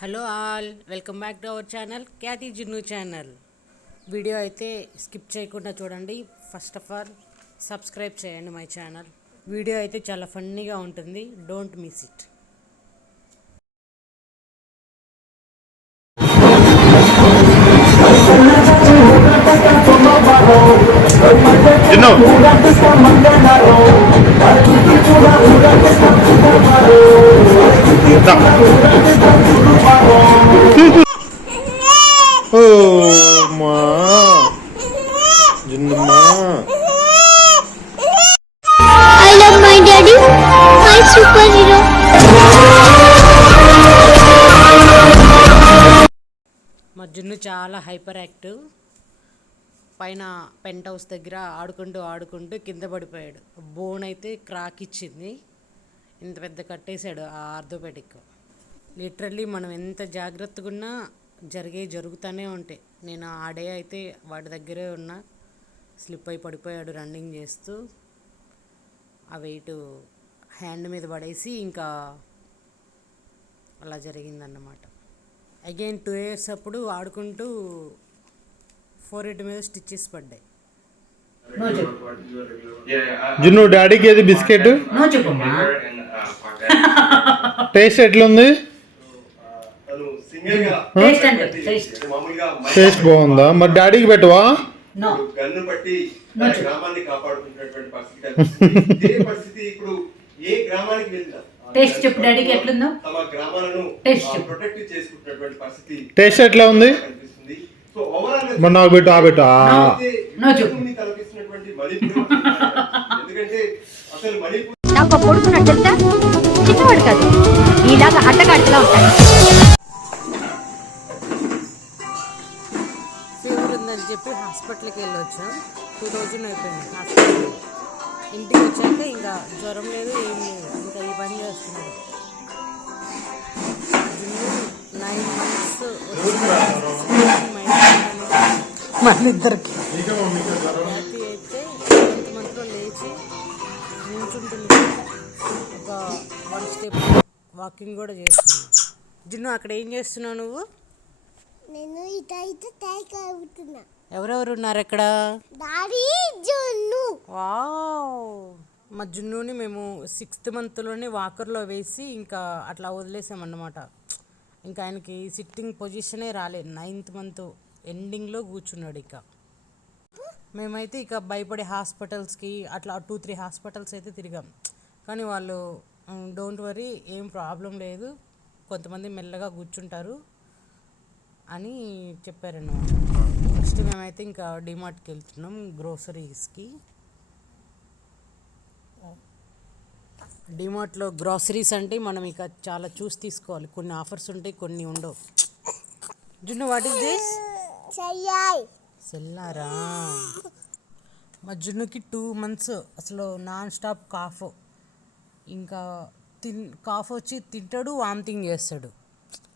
Hello all, welcome back to our channel Kyathi Jinnu channel. Video అయితే skip చేయకుండా చూడండి. First of all subscribe చేయండి my channel. Video అయితే చాలా ఫన్నీగా ఉంటుంది, don't miss it. I love my daddy, my superhero. మా జున్ను చాలా హైపర్ యాక్టివ్. పైన పెంట్ హౌస్ దగ్గర ఆడుకుంటూ కింద పడిపోయాడు. బోన్ అయితే క్రాక్ ఇచ్చింది. ఇంత పెద్ద కట్టేశాడు ఆ ఆర్థోపెడిక్. లిటరల్లీ మనం ఎంత జాగ్రత్తగా ఉన్నా జరుగుతూనే ఉంటాయి. నేను ఆ డే అయితే వాడి దగ్గరే ఉన్నా. స్లిప్ అయి పడిపోయాడు రన్నింగ్ చేస్తూ. ఆ వెయిట్ హ్యాండ్ మీద పడేసి ఇంకా అలా జరిగిందన్నమాట. అగైన్ 2 years అప్పుడు ఆడుకుంటూ ఫోరెడ్ మీద స్టిచ్చెస్ పడ్డాయి. జున్ను డాడీకి ఏది బిస్కెట్ టేస్ట్ ఎట్లుంది? టేస్ట్ బాగుందా? మరి డాడీకి పెట్టవా? గన్ను పట్టి గ్రామాన్ని కాపాడుకుంటున్నటువంటి పరిస్థితి ఇప్పుడు ఏ గ్రామానికి వెళ్ళినా టేస్ట్ చెప్పు డాడీకి ఎట్లుందో. తమ గ్రామాలను ప్రొటెక్ట్ చేసుకుంటున్నటువంటి పరిస్థితి. టేస్ట్ ఎట్లా ఉంది? సో ఓవరాల్ మరి నాకు పెట్టు, తలపిస్తున్నటువంటి మణిపూర్ ఎందుకంటే అసలు మణిపూర్ నాకు కొడుకున్నాడు తెలుసా, చిన్నవాడు కాదు, ఇలాగా అట్టగాడిలా ఉంటాడు. ఫీవర్ ఉందని చెప్పి హాస్పిటల్కి వెళ్ళొచ్చాం. 2000 అయిపోయింది హాస్పిటల్. ఇంటికి వచ్చాక ఇంకా జ్వరం లేదు, ఏం లేదు, ఇంకా ఈ పని చేస్తున్నాడు. 9 months మళ్ళిద్దరికి హ్యాపీ అయితే 7th monthలో లేచి నిల్చుంటుంది. ఒక 1 step వాకింగ్ కూడా చేస్తున్నాను. జున్ను, అక్కడ ఏం చేస్తున్నావు నువ్వు? నేను ఇటైతే టైక్ అవుతున్నా. ఎవరెవరు ఉన్నారు అక్కడ? డాడీ, జున్ను. వావ్. మా జున్నుని మేము 6th monthలోనే వాకర్లో వేసి ఇంకా అట్లా వదిలేసామన్నమాట. ఇంకా ఆయనకి సిట్టింగ్ పొజిషనే రాలేదు. 9th month ఎండింగ్లో కూర్చున్నాడు. ఇక మేమైతే ఇక భయపడే హాస్పిటల్స్కి అట్లా 2-3 హాస్పిటల్స్ అయితే తిరిగాం. కానీ వాళ్ళు డోంట్ వరీ, ఏం ప్రాబ్లం లేదు, కొంతమంది మెల్లగా కూర్చుంటారు అని చెప్పారన్నమాట. నెక్స్ట్ మేమైతే ఇంకా డిమార్ట్కి వెళ్తున్నాం, గ్రోసరీస్కి. డిమార్ట్లో గ్రాసరీస్ అంటే మనం ఇక చాలా చూసి తీసుకోవాలి. కొన్ని ఆఫర్స్ ఉంటాయి, కొన్ని ఉండవు. జున్ను, వాట్ ఈస్ దిస్? సెల్లారా. మా జున్నుకి 2 months అసలు నాన్ స్టాప్ కాఫ్. ఇంకా కాఫ్ వచ్చి తింటాడు, వామిటింగ్ చేస్తాడు.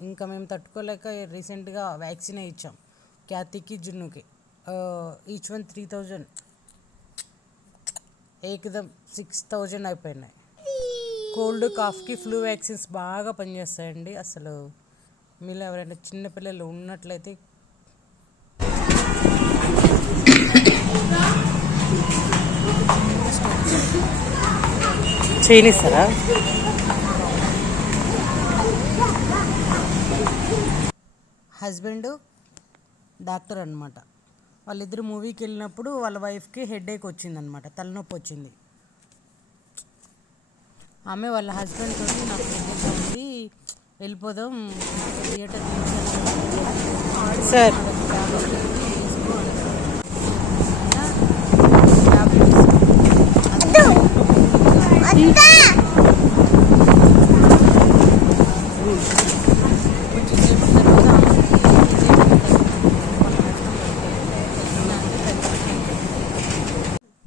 ఇంకా మేము తట్టుకోలేక రీసెంట్గా వ్యాక్సినే ఇచ్చాం క్యాతికి, జున్నుకి. ఈచ్ వన్ 3000, ఏకదం 6000 అయిపోయినాయి. కోల్డ్, కాఫ్కి ఫ్లూ వ్యాక్సిన్స్ బాగా పనిచేస్తాయండి. అసలు మీలో ఎవరైనా చిన్నపిల్లలు ఉన్నట్లయితే చేయనిస్తారా? హస్బెండ్ డాక్టర్ అనమాట. వాళ్ళిద్దరు మూవీకి వెళ్ళినప్పుడు వాళ్ళ వైఫ్కి హెడేక్ వచ్చిందనమాట, తలనొప్పి వచ్చింది. ఆమె వాళ్ళ హస్బెండ్ తోటి నాకు హెడేక్ ఉంది, వెళ్ళిపోదాం థియేటర్ సార్.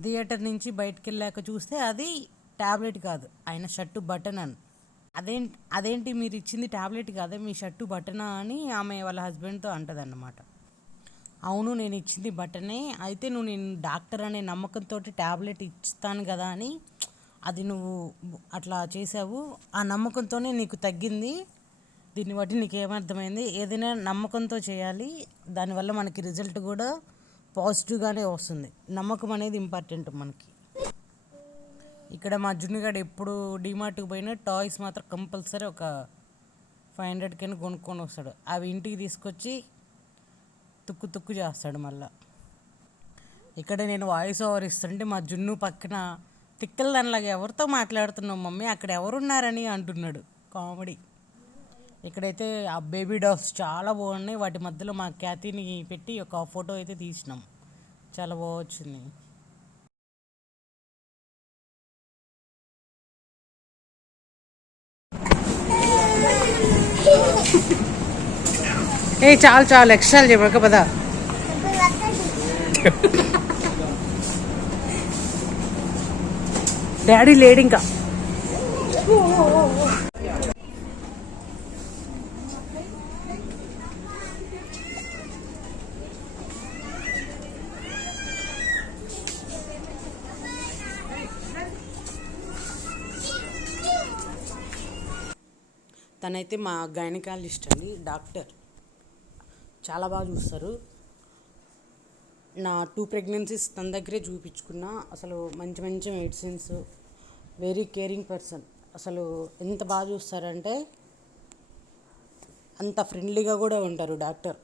థియేటర్ నుంచి బయటకు వెళ్ళాక చూస్తే అది ట్యాబ్లెట్ కాదు, ఆయన షర్టు బటన్ అని. అదేంటి మీరు ఇచ్చింది ట్యాబ్లెట్ కాదా, మీ షర్టు బటనా అని ఆమె వాళ్ళ హస్బెండ్తో అంటదన్నమాట. అవును, నేను ఇచ్చింది బటనే, అయితే నేను డాక్టర్ అనే నమ్మకంతో ట్యాబ్లెట్ ఇస్తాను కదా అని అది నువ్వు అట్లా చేసావు, ఆ నమ్మకంతోనే నీకు తగ్గింది, దీన్ని బట్టి నీకు ఏమర్థమైంది? ఏదైనా నమ్మకంతో చేయాలి, దానివల్ల మనకి రిజల్ట్ కూడా పాజిటివ్గానే వస్తుంది. నమ్మకం అనేది ఇంపార్టెంట్ మనకి. ఇక్కడ మా జున్నుగాడు ఎప్పుడు డిమార్ట్కి పోయినా టాయ్స్ మాత్రం కంపల్సరీ ఒక 500 కొనుక్కొని వస్తాడు. అవి ఇంటికి తీసుకొచ్చి తుక్కు చేస్తాడు మళ్ళా. ఇక్కడ నేను వాయిస్ ఓవర్ ఇస్తుంటే మా జున్ను పక్కన తిక్కల దానిలాగా ఎవరితో మాట్లాడుతున్నావు మమ్మీ, అక్కడ ఎవరున్నారని అంటున్నాడు. కామెడీ. ఇక్కడైతే ఆ బేబీ డాల్స్ చాలా బాగున్నాయి. వాటి మధ్యలో మా ఖ్యాతిని పెట్టి ఒక ఫోటో అయితే తీసినాం. చాలా బాగా వచ్చింది. చాలు ఎక్స్ట్రాలు చెప్పక పదా. డాడీ లేడు ఇంకా. తనైతే మా గైనకాలజిస్ట్ అండి, డాక్టర్. చాలా బాగా చూస్తారు. నా 2 ప్రెగ్నెన్సీస్ తన దగ్గరే చూపించుకున్నా. అసలు మంచి మంచి మెడిసిన్స్, వెరీ కేరింగ్ పర్సన్. అసలు ఎంత బాగా చూస్తారంటే అంత ఫ్రెండ్లీగా కూడా ఉంటారు డాక్టర్.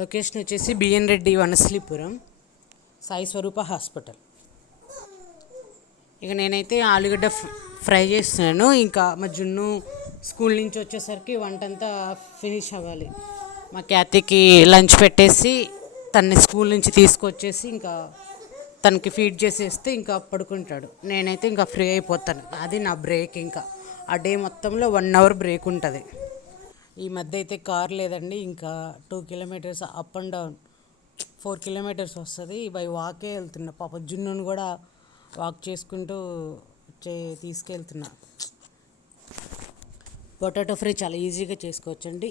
లొకేషన్ వచ్చేసి బిఎన్ రెడ్డి వనశ్లీపురం, సాయి స్వరూప హాస్పిటల్. ఇక నేనైతే ఆలుగడ్డ ఫ్రై చేస్తున్నాను. ఇంకా మా జున్ను స్కూల్ నుంచి వచ్చేసరికి వంట అంతా ఫినిష్ అవ్వాలి. మా ఖ్యాతికి లంచ్ పెట్టేసి తన్ని స్కూల్ నుంచి తీసుకొచ్చేసి ఇంకా తనకి ఫీడ్ చేసేస్తే ఇంకా పడుకుంటాడు. నేనైతే ఇంకా ఫ్రీ అయిపోతాను. అది నా బ్రేక్. ఇంకా ఆ డే మొత్తంలో 1 అవర్ బ్రేక్ ఉంటుంది. ఈ మధ్య అయితే కార్ లేదండి. ఇంకా 2 kilometres up and down, 4 kilometres వస్తుంది. బై వాకే వెళ్తున్నా. పాప జున్నును కూడా వాక్ చేసుకుంటూ తీసుకెళ్తున్నా. పొటాటో ఫ్రై చాలా ఈజీగా చేసుకోవచ్చండి.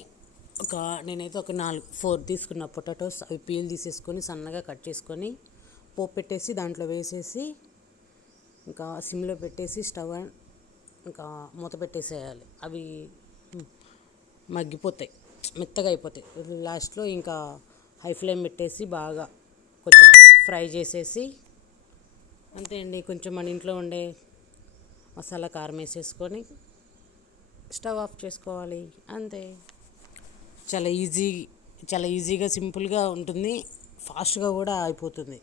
నేనైతే ఒక 4 తీసుకున్న పొటాటోస్. అవి పీల్ తీసేసుకొని సన్నగా కట్ చేసుకొని పోపు పెట్టేసి దాంట్లో వేసేసి ఇంకా సిమ్లో పెట్టేసి స్టవ్ ఇంకా మూత పెట్టేసేయాలి. అవి మగ్గిపోతాయి, మెత్తగా అయిపోతాయి. లాస్ట్లో ఇంకా హై ఫ్లేమ్ పెట్టేసి బాగా కొంచెం ఫ్రై చేసేసి అంతే అండి. కొంచెం మన ఇంట్లో ఉండే మసాలా కారం వేసేసుకొని స్టవ్ ఆఫ్ చేసుకోవాలి. అంతే. చాలా ఈజీగా సింపుల్గా ఉంటుంది, ఫాస్ట్గా కూడా అయిపోతుంది.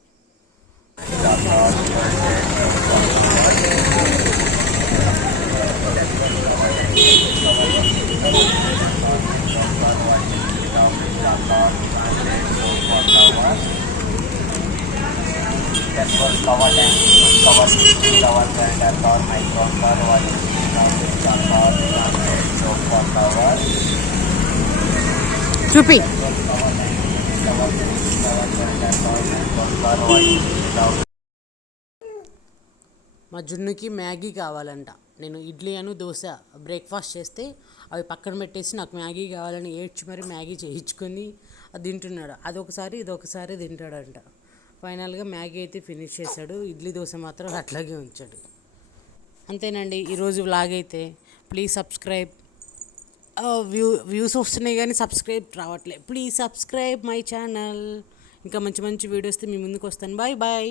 చూపి. మా జున్నుకి మ్యాగీ కావాలంట. నేను ఇడ్లీ దోశ బ్రేక్ఫాస్ట్ చేస్తే అవి పక్కన పెట్టేసి నాకు మ్యాగీ కావాలని ఏడ్చి మరి మ్యాగీ చేయించుకొని అది తింటున్నాడు. అదొకసారి ఇదొకసారి తింటాడంట. ఫైనల్గా మ్యాగీ అయితే ఫినిష్ చేశాడు. ఇడ్లీ దోశ మాత్రం అట్లాగే ఉంచాడు. అంతేనండి ఈరోజు వ్లాగ్ అయితే. Please subscribe. వ్యూస్ వస్తున్నాయి కానీ సబ్స్క్రైబ్ రావట్లేదు. Please subscribe my channel. ఇంకా మంచి మంచి వీడియోస్తో మీ ముందుకు వస్తాను. Bye bye.